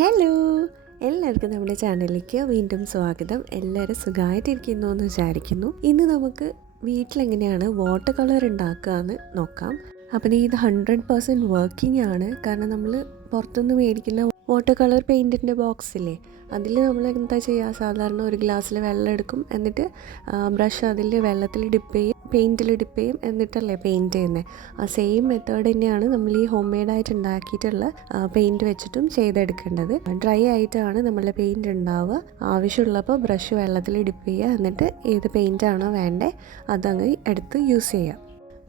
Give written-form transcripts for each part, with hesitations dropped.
Hello, എല്ലാവർക്കും നമ്മുടെ ചാനലിലേക്ക് വീണ്ടും സ്വാഗതം. എല്ലാവരും സുഖമായിട്ടിരിക്കുന്നു എന്ന് വിചാരിക്കുന്നു. ഇന്ന് നമുക്ക് വീട്ടിലെങ്ങനെയാണ് വാട്ടർ കളർ ഉണ്ടാക്കുക എന്ന് നോക്കാം. അപ്പം ഇത് 100% വർക്കിംഗ് ആണ്. കാരണം നമ്മൾ പുറത്തുനിന്ന് മേടിക്കുന്ന വാട്ടർ കളർ പെയിൻറ്റിൻ്റെ ബോക്സില്ലേ, അതിൽ നമ്മൾ എന്താ ചെയ്യുക, സാധാരണ ഒരു ഗ്ലാസ്സിൽ വെള്ളം എടുക്കും, എന്നിട്ട് ബ്രഷ് അതിൽ വെള്ളത്തിൽ ഡിപ്പ് ചെയ്യും, പെയിൻറ്റിൽ ഡിപ്പ് ചെയ്യും, എന്നിട്ടല്ലേ പെയിൻറ്റ് ചെയ്യുന്നത്. ആ സെയിം മെത്തേഡ് തന്നെയാണ് നമ്മൾ ഈ ഹോം മെയ്ഡായിട്ട് ഉണ്ടാക്കിയിട്ടുള്ള പെയിൻറ്റ് വെച്ചിട്ടും ചെയ്തെടുക്കേണ്ടത്. ഡ്രൈ ആയിട്ടാണ് നമ്മളുടെ പെയിൻറ്റ് ഉണ്ടാവുക. ആവശ്യമുള്ളപ്പോൾ ബ്രഷ് വെള്ളത്തിൽ ഡിപ്പ് ചെയ്യുക, എന്നിട്ട് ഏത് പെയിൻറ്റാണോ വേണ്ടത് അതങ്ങ് എടുത്ത് യൂസ് ചെയ്യുക.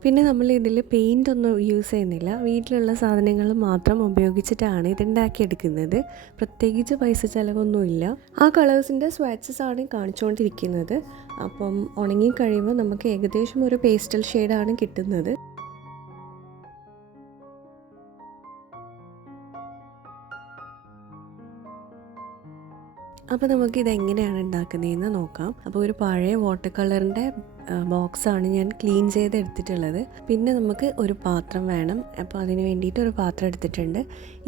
പിന്നെ നമ്മൾ ഇതിൽ പെയിൻ്റ് ഒന്നും യൂസ് ചെയ്യുന്നില്ല, വീട്ടിലുള്ള സാധനങ്ങൾ മാത്രം ഉപയോഗിച്ചിട്ടാണ് ഇതുണ്ടാക്കിയെടുക്കുന്നത്. പ്രത്യേകിച്ച് പൈസ ചിലവൊന്നുമില്ല. ആ കളേഴ്സിൻ്റെ സ്വാച്ചസ് ആണ് കാണിച്ചുകൊണ്ടിരിക്കുന്നത്. അപ്പം ഉണങ്ങിക്കഴിയുമ്പോൾ നമുക്ക് ഏകദേശം ഒരു പേസ്റ്റൽ ഷെയ്ഡാണ് കിട്ടുന്നത്. അപ്പോൾ നമുക്കിതെങ്ങനെയാണ് ഉണ്ടാക്കുന്നതെന്ന് നോക്കാം. അപ്പോൾ ഒരു പഴയ വാട്ടർ കളറിൻ്റെ ബോക്സാണ് ഞാൻ ക്ലീൻ ചെയ്തെടുത്തിട്ടുള്ളത്. പിന്നെ നമുക്ക് ഒരു പാത്രം വേണം. അപ്പോൾ അതിന് വേണ്ടിയിട്ട് ഒരു പാത്രം എടുത്തിട്ടുണ്ട്.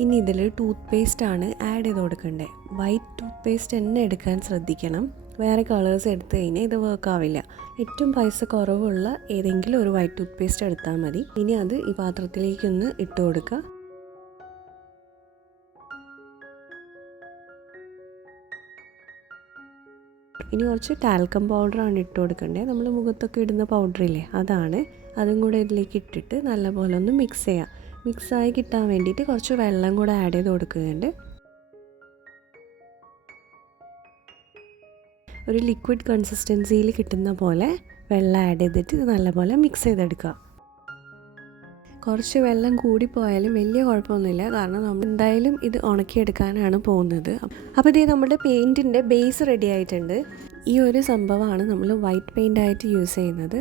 ഇനി ഇതിൽ ടൂത്ത് പേസ്റ്റാണ് ആഡ് ചെയ്ത് കൊടുക്കേണ്ടത്. വൈറ്റ് ടൂത്ത് പേസ്റ്റ് തന്നെ എടുക്കാൻ ശ്രദ്ധിക്കണം. വേറെ കളേഴ്സ് എടുത്തു കഴിഞ്ഞാൽ ഇത് വർക്കാവില്ല. ഏറ്റവും പൈസ കുറവുള്ള ഏതെങ്കിലും ഒരു വൈറ്റ് ടൂത്ത് പേസ്റ്റ് എടുത്താൽ മതി. ഇനി അത് ഈ പാത്രത്തിലേക്കൊന്ന് ഇട്ട് കൊടുക്കുക. ഇനി കുറച്ച് ടാൽക്കം പൗഡറാണ് ഇട്ട് കൊടുക്കേണ്ടത്. നമ്മൾ മുഖത്തൊക്കെ ഇടുന്ന പൗഡറില്ലേ, അതാണ്. അതും കൂടെ ഇതിലേക്ക് ഇട്ടിട്ട് നല്ലപോലെ ഒന്ന് മിക്സ് ചെയ്യാം. മിക്സായി കിട്ടാൻ വേണ്ടിയിട്ട് കുറച്ച് വെള്ളം കൂടെ ആഡ് ചെയ്ത് കൊടുക്കുന്നുണ്ട്. ഒരു ലിക്വിഡ് കൺസിസ്റ്റൻസിയിൽ കിട്ടുന്ന പോലെ വെള്ളം ആഡ് ചെയ്തിട്ട് ഇത് നല്ലപോലെ മിക്സ് ചെയ്തെടുക്കുക. കുറച്ച് വെള്ളം കൂടിപ്പോയാലും വലിയ കുഴപ്പമൊന്നുമില്ല, കാരണം നമ്മൾ എന്തായാലും ഇത് ഉണക്കിയെടുക്കാനാണ് പോകുന്നത്. അപ്പോൾ ഇത് നമ്മുടെ പെയിൻറ്റിൻ്റെ ബേസ് റെഡി ആയിട്ടുണ്ട്. ഈ ഒരു സംഭവമാണ് നമ്മൾ വൈറ്റ് പെയിൻ്റായിട്ട് യൂസ് ചെയ്യുന്നത്.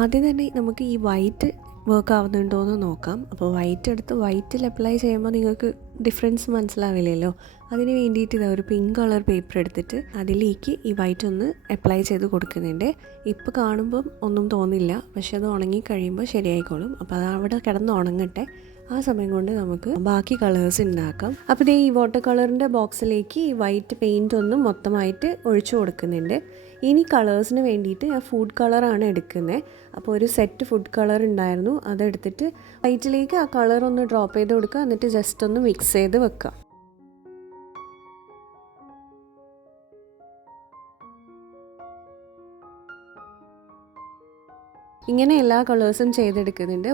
ആദ്യം തന്നെ നമുക്ക് ഈ വൈറ്റ് വർക്ക് ആവുന്നുണ്ടോ എന്ന് നോക്കാം. അപ്പോൾ വൈറ്റ് എടുത്ത് വൈറ്റിൽ അപ്ലൈ ചെയ്യുമ്പോൾ നിങ്ങൾക്ക് ഡിഫറൻസ് മനസ്സിലാവില്ലല്ലോ. അതിന് വേണ്ടിയിട്ട് ഇതാ ഒരു പിങ്ക് കളർ പേപ്പർ എടുത്തിട്ട് അതിലേക്ക് ഈ വൈറ്റ് ഒന്ന് അപ്ലൈ ചെയ്ത് കൊടുക്കുന്നുണ്ട്. ഇപ്പോൾ കാണുമ്പം ഒന്നും തോന്നില്ല, പക്ഷെ അത് ഉണങ്ങി കഴിയുമ്പോൾ ശരിയായിക്കോളും. അപ്പോൾ അത് അവിടെ കിടന്ന് ഉണങ്ങട്ടെ. ആ സമയം കൊണ്ട് നമുക്ക് ബാക്കി കളേഴ്സ് ഉണ്ടാക്കാം. അപ്പോൾ ഈ വാട്ടർ കളറിൻ്റെ ബോക്സിലേക്ക് ഈ വൈറ്റ് പെയിൻ്റ് ഒന്ന് മൊത്തമായിട്ട് ഒഴിച്ചു കൊടുക്കുന്നുണ്ട്. ഇനി കളേഴ്സിന് വേണ്ടിയിട്ട് ഞാൻ ഫുഡ് കളറാണ് എടുക്കുന്നത്. അപ്പോൾ ഒരു സെറ്റ് ഫുഡ് കളർ ഉണ്ടായിരുന്നു, അതെടുത്തിട്ട് വൈറ്റിലേക്ക് ആ കളർ ഒന്ന് ഡ്രോപ്പ് ചെയ്ത് കൊടുക്കുക, എന്നിട്ട് ജസ്റ്റ് ഒന്ന് മിക്സ് ചെയ്ത് വെക്കുക. ഇങ്ങനെ എല്ലാ കളേഴ്സും ചെയ്തെടുക്കുന്നുണ്ട്.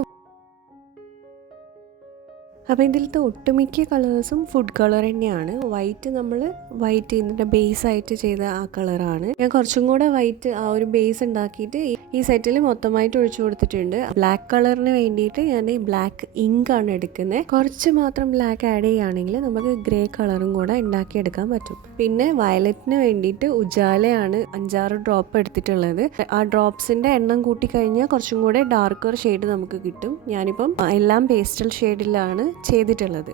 അപ്പോൾ ഇതിലത്തെ ഒട്ടുമിക്ക കളേഴ്സും ഫുഡ് കളർ തന്നെയാണ്. വൈറ്റ് നമ്മൾ വൈറ്റ് ഇതിൻ്റെ ബേസായിട്ട് ചെയ്ത ആ കളറാണ്. ഞാൻ കുറച്ചും കൂടെ വൈറ്റ് ആ ഒരു ബേസ് ഉണ്ടാക്കിയിട്ട് ഈ സെറ്റിൽ മൊത്തമായിട്ട് ഒഴിച്ചു കൊടുത്തിട്ടുണ്ട്. ബ്ലാക്ക് കളറിന് വേണ്ടിയിട്ട് ഞാൻ ഈ ബ്ലാക്ക് ഇങ്ക് ആണ് എടുക്കുന്നത്. കുറച്ച് മാത്രം ബ്ലാക്ക് ആഡ് ചെയ്യുകയാണെങ്കിൽ നമുക്ക് ഗ്രേ കളറും കൂടെ ഉണ്ടാക്കിയെടുക്കാൻ പറ്റും. പിന്നെ വയലറ്റിന് വേണ്ടിയിട്ട് ഉജാലയാണ് 5-6 ഡ്രോപ്പ് എടുത്തിട്ടുള്ളത്. ആ ഡ്രോപ്സിൻ്റെ എണ്ണം കൂട്ടിക്കഴിഞ്ഞാൽ കുറച്ചും കൂടെ ഡാർക്കർ ഷെയ്ഡ് നമുക്ക് കിട്ടും. ഞാനിപ്പം എല്ലാം പേസ്റ്റൽ ഷെയ്ഡിലാണ് ചെയ്തിട്ടുള്ളത്.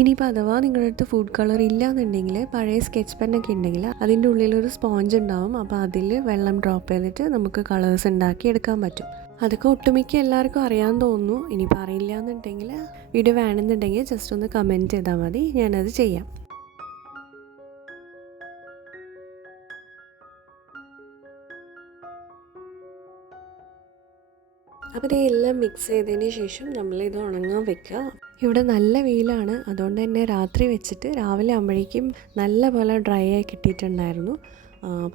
ഇനിയിപ്പോൾ അഥവാ നിങ്ങളുടെ അടുത്ത് ഫുഡ് കളർ ഇല്ല എന്നുണ്ടെങ്കിൽ പഴയ സ്കെച്ച് പെന്നൊക്കെ ഉണ്ടെങ്കിൽ അതിൻ്റെ ഉള്ളിലൊരു സ്പോഞ്ച് ഉണ്ടാവും. അപ്പോൾ അതിൽ വെള്ളം ഡ്രോപ്പ് ചെയ്തിട്ട് നമുക്ക് കളേഴ്സ് ഉണ്ടാക്കി എടുക്കാൻ പറ്റും. അതൊക്കെ ഒട്ടുമിക്ക എല്ലാവർക്കും അറിയാൻ തോന്നുന്നു. ഇനിയിപ്പോൾ അറിയില്ല എന്നുണ്ടെങ്കിൽ വീഡിയോ വേണമെന്നുണ്ടെങ്കിൽ ജസ്റ്റ് ഒന്ന് കമൻറ്റ് ചെയ്താൽ മതി, ഞാനത് ചെയ്യാം. അപ്പോൾ ഇതെല്ലാം മിക്സ് ചെയ്തതിന് ശേഷം നമ്മളിത് ഉണങ്ങാൻ വെക്കുക. ഇവിടെ നല്ല വെയിലാണ്, അതുകൊണ്ട് തന്നെ രാത്രി വെച്ചിട്ട് രാവിലെ ആകുമ്പോഴേക്കും നല്ല പോലെ ഡ്രൈ ആയി കിട്ടിയിട്ടുണ്ടായിരുന്നു.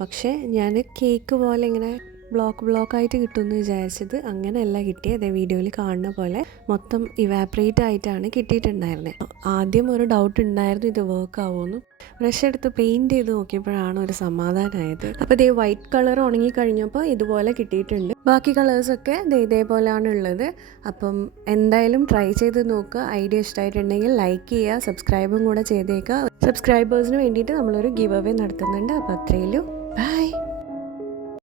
പക്ഷേ ഞാൻ കേക്ക് പോലെ ഇങ്ങനെ ബ്ലോക്കായിട്ട് കിട്ടുമെന്ന് വിചാരിച്ചത് അങ്ങനെയല്ല കിട്ടിയത്. വീഡിയോയിൽ കാണുന്ന പോലെ മൊത്തം ഇവാപ്രേറ്റ് ആയിട്ടാണ് കിട്ടിയിട്ടുണ്ടായിരുന്നത്. ആദ്യം ഒരു ഡൗട്ട് ഉണ്ടായിരുന്നു ഇത് വർക്ക് ആവുമെന്ന്. ബ്രഷ് എടുത്ത് പെയിൻറ്റ് ചെയ്ത് നോക്കിയപ്പോഴാണ് ഒരു സമാധാനമായത്. അപ്പോൾ ഇതേ വൈറ്റ് കളർ ഉണങ്ങിക്കഴിഞ്ഞപ്പോൾ ഇതുപോലെ കിട്ടിയിട്ടുണ്ട്. ബാക്കി കളേഴ്സൊക്കെ ഇതേപോലെയാണ് ഉള്ളത്. അപ്പം എന്തായാലും ട്രൈ ചെയ്ത് നോക്കുക. ഐഡിയ ഇഷ്ടമായിട്ടുണ്ടെങ്കിൽ ലൈക്ക് ചെയ്യുക, സബ്സ്ക്രൈബും കൂടെ ചെയ്തേക്കുക. സബ്സ്ക്രൈബേഴ്സിന് വേണ്ടിയിട്ട് നമ്മളൊരു ഗിവ് അവേ നടത്തുന്നുണ്ട്. അപ്പോൾ അത്രയേ ഉള്ളൂ.